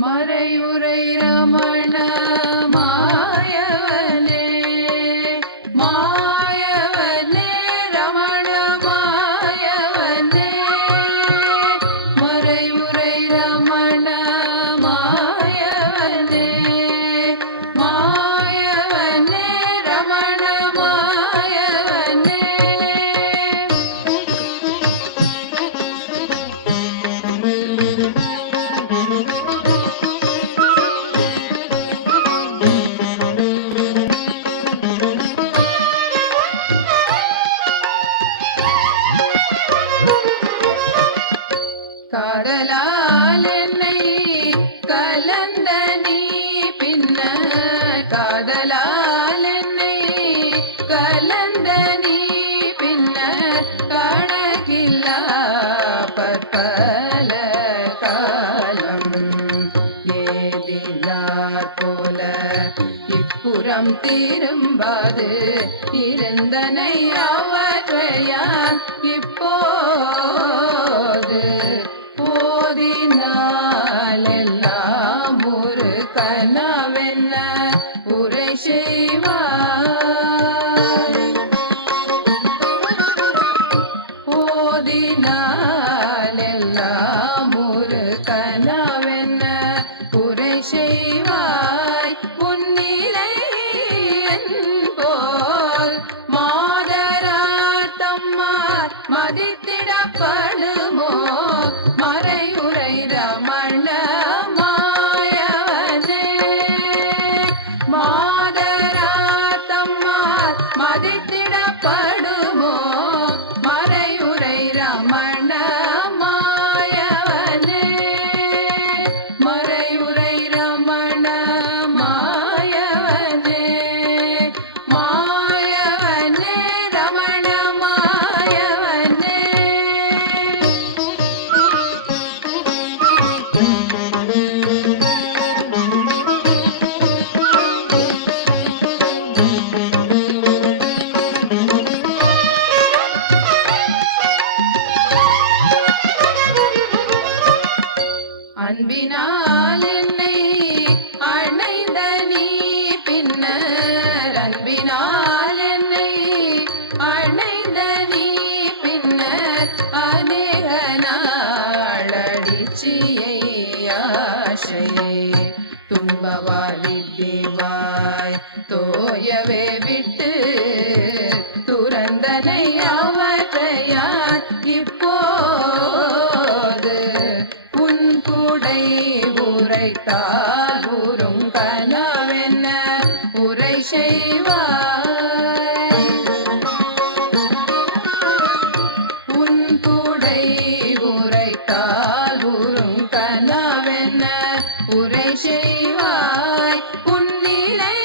மறையுரை ரமண மாயவனே மாயவனே ரமண மாயவனே மறையுரை ரமண மாயவனே மாயவனே ரமண மாயவனே காதலால் என்னை கலந்த நீ பின்னர் காதலால் என்னை கலந்த நீ பின்னர் கணக்கில்லா பற்பல காலம் ஏதிலார் போல இப்புறம் திரும்பாது இருந்தனை அவற்றையான் இப்போது போதினாலெல்லாம் ஒரு கனவென்ன உரை செய்வாய் போதினாலெல்லாம் ஒரு கனவென்ன உரை செய்வாய் உன்னிலை போல் மாதராத்தம்மார் மதித்திடப்படுமோ மறையுரை ரமண மாயவனே மாதராத்தம்மார் மதித்திடப்படுமோ மறையுரை ரமண மாயவனே மறையுரை ரமண மாயவனே மாயவனே ரமண மாயவனே அன்பினால் என்னை அணைந்த நீ பின்னர் அன்பினால் என்னை அணைந்த நீ பின்னர் அநேக நாளடிச்சியை ஆசையை துன்பவாய் தோயவே விட்டு துறந்தனை அவற்றையான் இப்போது உன் கூடை உரைத்தால் உறும் கனவென்ன உரை செய்வாய் உன் கூடை உரைத்தால் உறும் கனவென்ன உரை செய்வாய் உன் நிலை